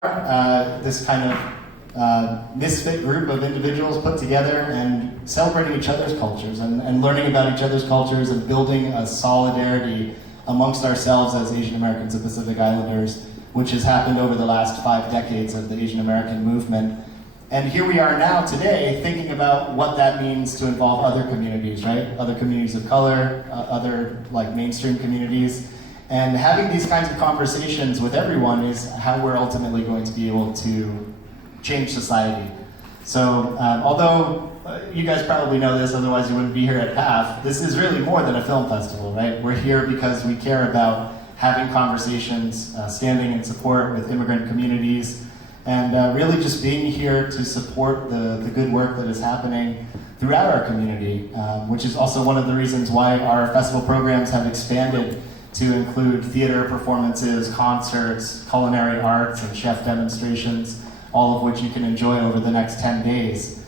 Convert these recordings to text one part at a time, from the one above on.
This kind of misfit group of individuals put together and celebrating each other's cultures and learning about each other's cultures and building a solidarity amongst ourselves as Asian Americans and Pacific Islanders, which has happened over the last 5 decades of the Asian American movement. And here we are now today thinking about what that means to involve other communities, right? Other communities of color, other like mainstream communities. And having these kinds of conversations with everyone is how we're ultimately going to be able to change society. So although you guys probably know this, otherwise you wouldn't be here at PAAFF, this is really more than a film festival, right? We're here because we care about having conversations, standing in support with immigrant communities, and really just being here to support the good work that is happening throughout our community, which is also one of the reasons why our festival programs have expanded to include theater performances, concerts, culinary arts, and chef demonstrations, all of which you can enjoy over the next 10 days.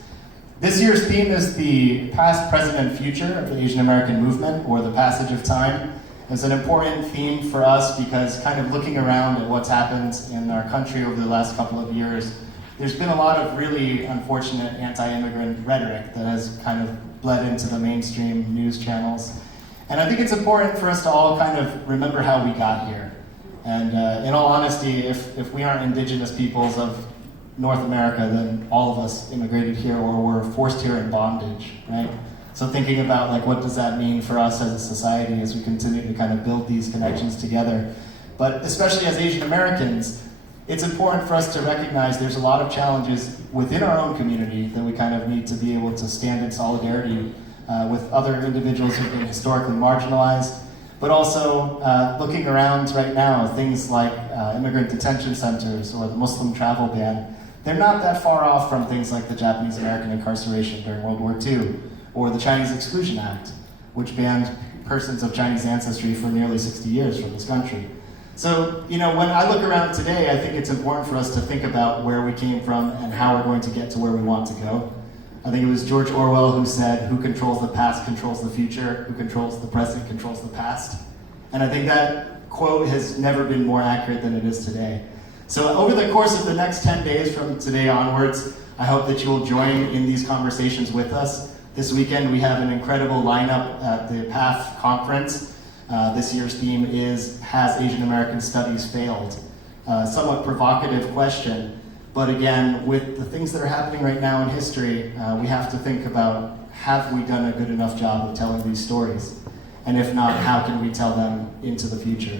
This year's theme is the past, present, and future of the Asian American movement, or the passage of time. It's an important theme for us because kind of looking around at what's happened in our country over the last couple of years, there's been a lot of really unfortunate anti-immigrant rhetoric that has kind of bled into the mainstream news channels. And I think it's important for us to all kind of remember how we got here. And in all honesty, if we aren't indigenous peoples of North America, then all of us immigrated here or were forced here in bondage, right? So thinking about like what does that mean for us as a society as we continue to kind of build these connections together. But especially as Asian Americans, it's important for us to recognize there's a lot of challenges within our own community that we kind of need to be able to stand in solidarity with other individuals who've been historically marginalized, but also looking around right now, things like immigrant detention centers or the Muslim travel ban, they're not that far off from things like the Japanese American incarceration during World War II, or the Chinese Exclusion Act, which banned persons of Chinese ancestry for nearly 60 years from this country. So, you know, when I look around today, I think it's important for us to think about where we came from and how we're going to get to where we want to go. I think it was George Orwell who said, "Who controls the past controls the future, who controls the present controls the past." And I think that quote has never been more accurate than it is today. So over the course of the next 10 days from today onwards, I hope that you will join in these conversations with us. This weekend we have an incredible lineup at the PAAFF conference. This year's theme is, "Has Asian American Studies Failed?" Somewhat provocative question. But again, with the things that are happening right now in history, we have to think about, have we done a good enough job of telling these stories? And if not, how can we tell them into the future?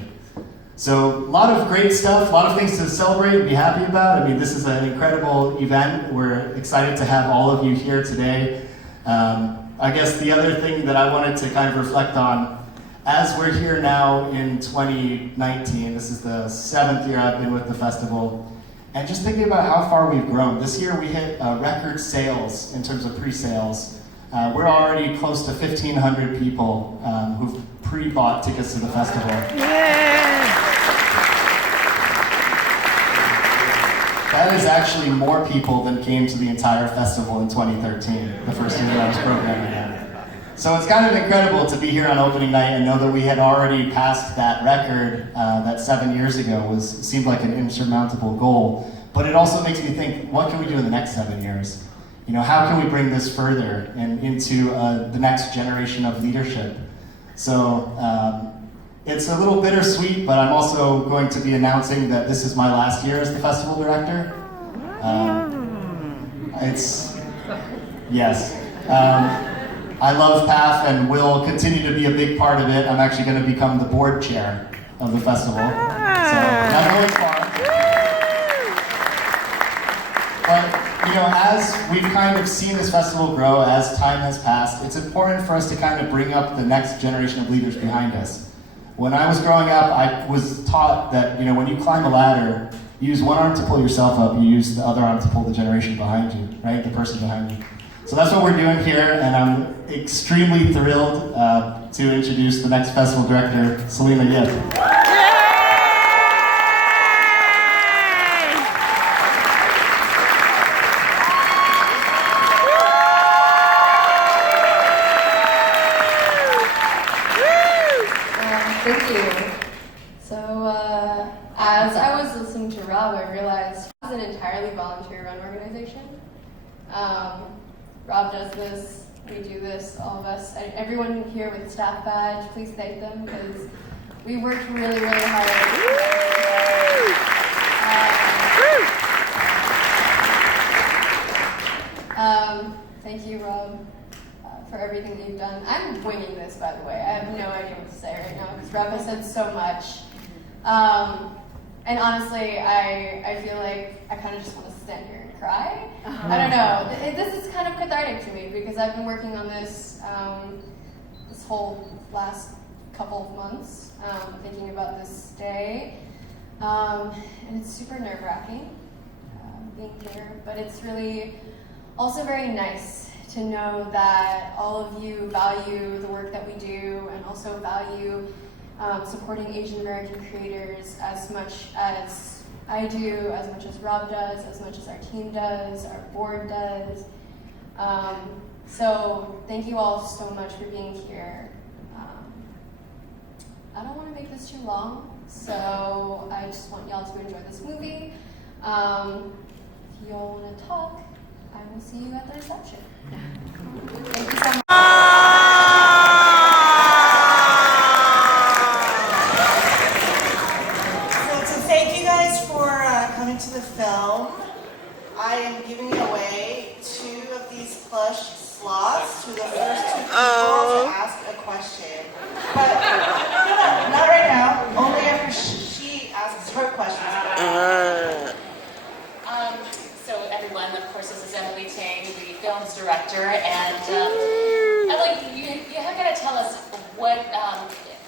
So a lot of great stuff, a lot of things to celebrate and be happy about. I mean, this is an incredible event. We're excited to have all of you here today. I guess the other thing that I wanted to kind of reflect on, as we're here now in 2019, this is the 7th year I've been with the festival, and just thinking about how far we've grown. This year we hit record sales in terms of pre-sales. We're already close to 1,500 people who've pre-bought tickets to the festival. That is actually more people than came to the entire festival in 2013, the first year that I was programming it. So it's kind of incredible to be here on opening night and know that we had already passed that record that 7 years ago seemed like an insurmountable goal. But it also makes me think, what can we do in the next 7 years? You know, how can we bring this further and into the next generation of leadership? So it's a little bittersweet, but I'm also going to be announcing that this is my last year as the festival director. Yes. I love PAAFF and will continue to be a big part of it. I'm actually going to become the board chair of the festival. So not going far. But, you know, as we've kind of seen this festival grow, as time has passed, it's important for us to kind of bring up the next generation of leaders behind us. When I was growing up, I was taught that, you know, when you climb a ladder, you use one arm to pull yourself up, you use the other arm to pull the generation behind you, right? The person behind you. So that's what we're doing here, and I'm extremely thrilled to introduce the next festival director, Selena Yip. Thank you. So, as I was listening to Rob, I realized is an entirely volunteer-run organization. Rob does this, we do this, all of us. Everyone here with staff badge, please thank them because we worked really, really hard. Thank you, Rob, for everything that you've done. I'm winging this, by the way. I have no idea what to say right now because Rob has said so much. And honestly, I feel like I kind of just want to stand here and cry. I don't know. This is kind of cathartic to me because I've been working on this this whole last couple of months, thinking about this day. And it's super nerve-wracking being here, but it's really also very nice to know that all of you value the work that we do and also value supporting Asian American creators as much as I do, as much as Rob does, as much as our team does, our board does. So thank you all so much for being here. I don't want to make this too long, so I just want y'all to enjoy this movie. If y'all want to talk, I will see you at the reception. Thank you so much. To the film, I am giving away 2 of these plush sloths to the first 2 people to ask a question. But not right now. Only after she asks her questions. So everyone, of course, this is Emily Tang, the film's director, and Emily, you have got to tell us what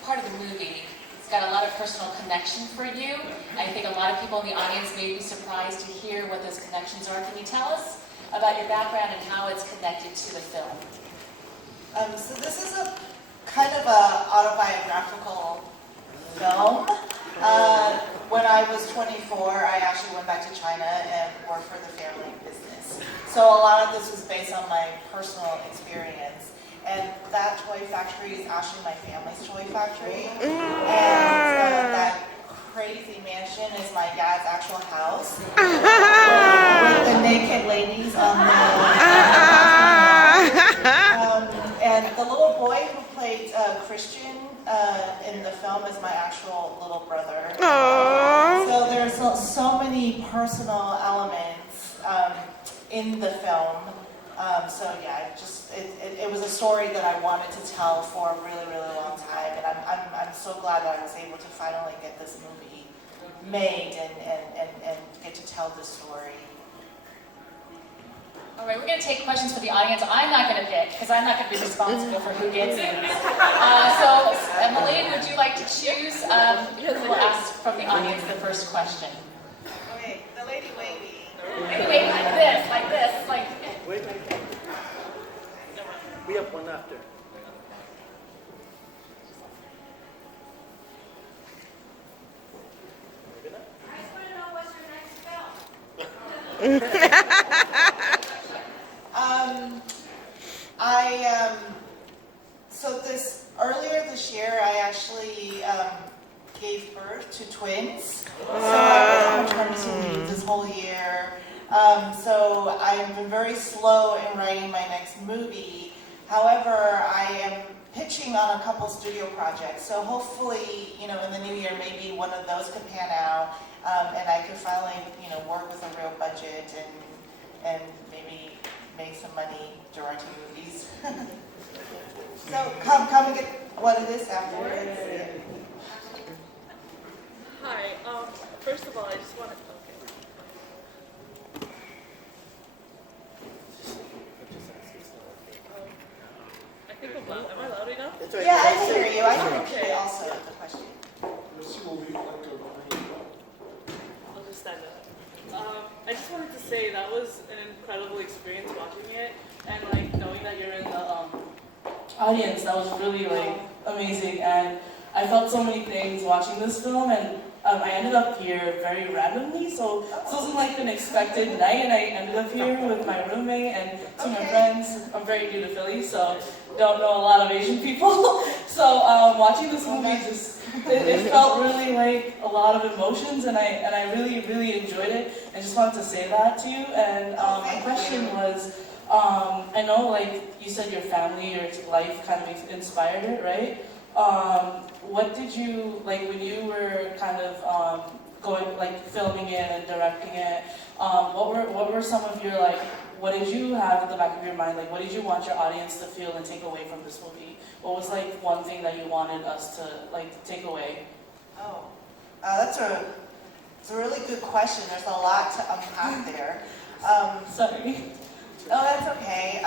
part of the movie got a lot of personal connection for you. I think a lot of people in the audience may be surprised to hear what those connections are. Can you tell us about your background and how it's connected to the film? So this is a kind of a autobiographical film. When I was 24, I actually went back to China and worked for the family business. So a lot of this was based on my personal experience. And that toy factory is actually my family's toy factory. And that crazy mansion is my dad's actual house. With the naked ladies on the and the little boy who played Christian in the film is my actual little brother. So there's so many personal elements in the film. So yeah, it was a story that I wanted to tell for a really, really long time, and I'm so glad that I was able to finally get this movie made and get to tell this story. All right, we're going to take questions for the audience. I'm not going to pick, because I'm not going to be responsible for who gets in. So, Emily, would you like to choose who will ask from the audience the first question? Okay, the lady wavy. Maybe wait like this. Wait. We have one after. I just want to know what's your next film. So earlier this year, I actually gave birth to twins. So I've been on maternity leave this whole year. So I've been very slow in writing my next movie. However, I am pitching on a couple studio projects. So hopefully, in the new year, maybe one of those could pan out, and I could finally, work with a real budget and maybe make some money directing movies. So come and get what it is afterwards. Hi. First of all, I just want to. I think I'm loud. Am I loud enough? Yeah, I can hear you. I can actually also the question. I'll just stand up. I just wanted to say that was an incredible experience watching it, and knowing that you're in the audience. That was really amazing, and I felt so many things watching this film, and I ended up here very randomly, so this wasn't an expected night, and I ended up here with my roommate and two of my friends. I'm very new to Philly, so don't know a lot of Asian people. So watching this movie just it felt really like a lot of emotions, and I really enjoyed it. I just wanted to say that to you. And my question was, I know like you said your family, your life kind of inspired it, right? What did you like when you were kind of going like filming it and directing it? What were some of your like? What did you have in the back of your mind? Like, what did you want your audience to feel and take away from this movie? What was like one thing that you wanted us to like take away? Oh, it's a really good question. There's a lot to unpack there. Sorry. Oh, that's okay.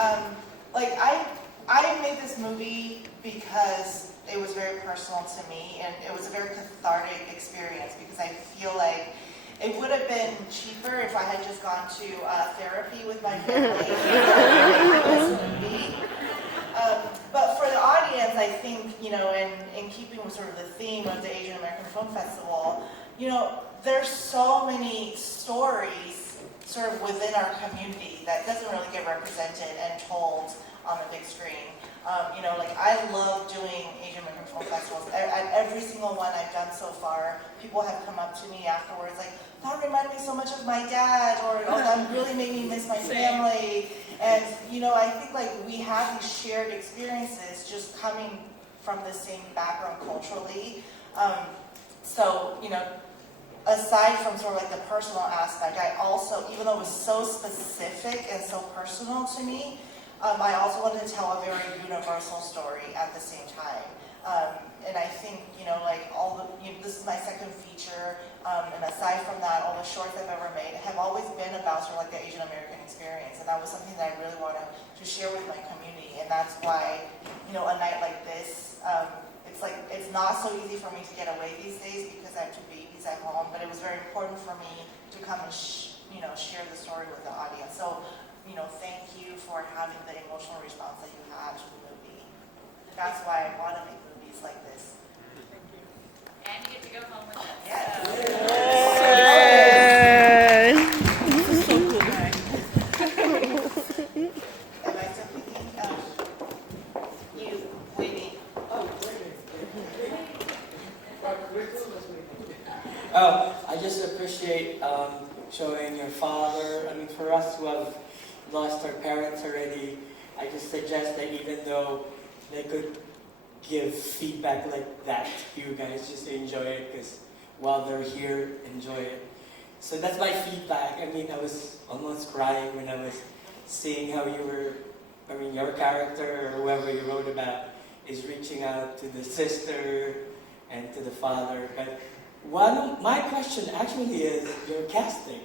Like I made this movie because it was very personal to me, and it was a very cathartic experience because I feel like it would have been cheaper if I had just gone to therapy with my family. This movie. But for the audience, I think, you know, in keeping with sort of the theme of the Asian American Film Festival, you know, there's so many stories sort of within our community that doesn't really get represented and told on the big screen. You know, like I love doing Asian American Film Festivals. At every single one I've done so far, people have come up to me afterwards like, that reminded me so much of my dad, or oh, that really made me miss my family. And, you know, I think like we have these shared experiences just coming from the same background culturally. So, you know, aside from sort of like the personal aspect, I also, even though it was so specific and so personal to me, I also wanted to tell a very universal story at the same time. And I think, you know, like this is my second feature, and aside from that, all the shorts I've ever made have always been about sort of like the Asian American experience, and that was something that I really wanted to share with my community, and that's why, you know, a night like this, it's not so easy for me to get away these days because I have 2 babies at home, but it was very important for me to come and share the story with the audience. So, you know, thank you for having the emotional response that you had to the movie. That's why I want to make movies like this. And you get to go home with us. Yes. Am I still thinking? You, waiting. I just appreciate showing your father. I mean, for us who have lost our parents already, I just suggest that even though they could give feedback like that to you guys, just enjoy it, because while they're here, enjoy it. So that's my feedback. I mean, I was almost crying when I was seeing how your character or whoever you wrote about is reaching out to the sister and to the father. But my question actually is your casting.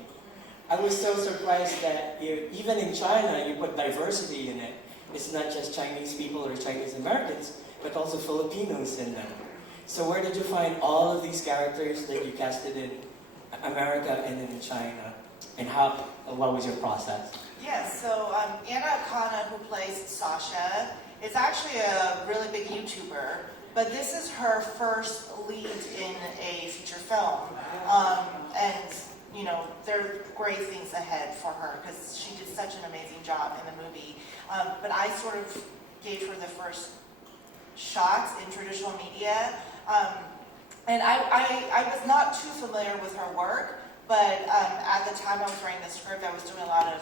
I was so surprised that even in China, you put diversity in it. It's not just Chinese people or Chinese Americans, but also Filipinos in them. So where did you find all of these characters that you casted in America and in China? And what was your process? Yes, so Akana, who plays Sasha, is actually a really big YouTuber, but this is her first lead in a feature film. And you know, there are great things ahead for her because she did such an amazing job in the movie. But I sort of gave her the first shots in traditional media. And I was not too familiar with her work, but at the time I was writing the script, I was doing a lot of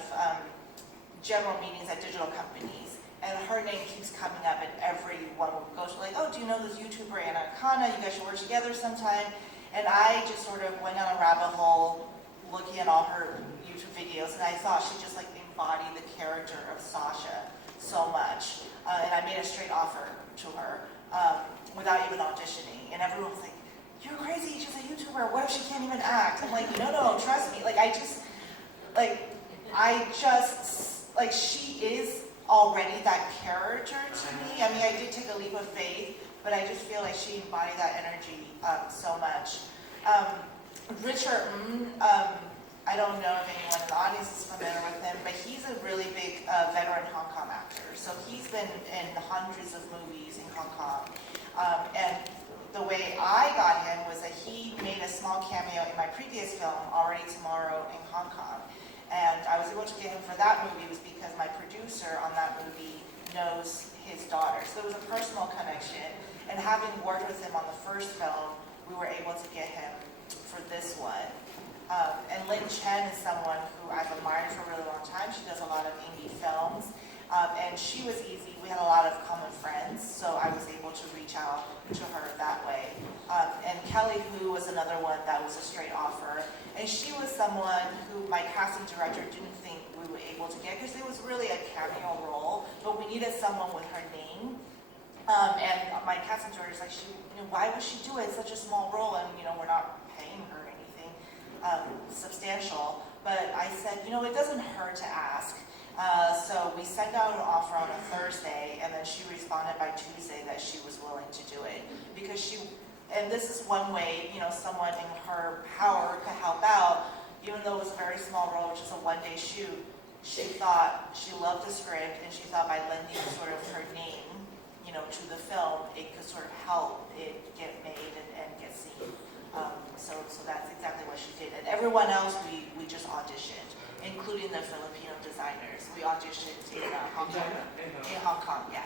general meetings at digital companies. And her name keeps coming up, and everyone will go to like, oh, do you know this YouTuber Akana? You guys should work together sometime. And I just sort of went on a rabbit hole looking at all her YouTube videos, and I thought she just like embodied the character of Sasha so much. And I made a straight offer to her without even auditioning. And everyone was like, you're crazy, she's a YouTuber, what if she can't even act? I'm like, no, trust me. She is already that character to me. I mean, I did take a leap of faith, but I just feel like she embodied that energy so much. Richard, I don't know if anyone in the audience is familiar with him, but he's a really big veteran Hong Kong actor. So he's been in hundreds of movies in Hong Kong. And the way I got him was that he made a small cameo in my previous film, Already Tomorrow, in Hong Kong. And I was able to get him for that movie was because my producer on that movie knows his daughter. So it was a personal connection. And having worked with him on the first film, we were able to get him for this one. And Lynn Chen is someone who I've admired for a really long time. She does a lot of indie films. And she was easy. We had a lot of common friends, so I was able to reach out to her that way. And Kelly Hu was another one that was a straight offer. And she was someone who my casting director didn't think we were able to get because it was really a cameo role, but we needed someone with her name. And my casting director was like, why would she do it? It's such a small role, and we're not paying her anything substantial. But I said, it doesn't hurt to ask. So we sent out an offer on a Thursday, and then she responded by Tuesday that she was willing to do it because and this is one way, someone in her power could help out, even though it was a very small role, which is a one-day shoot. She thought she loved the script, and she thought by lending sort of her name, to the film, it could sort of help it get made and get seen. So that's exactly what she did. And everyone else, we just auditioned, including the Filipino designers. We auditioned in Hong Kong. In Hong Kong, yeah.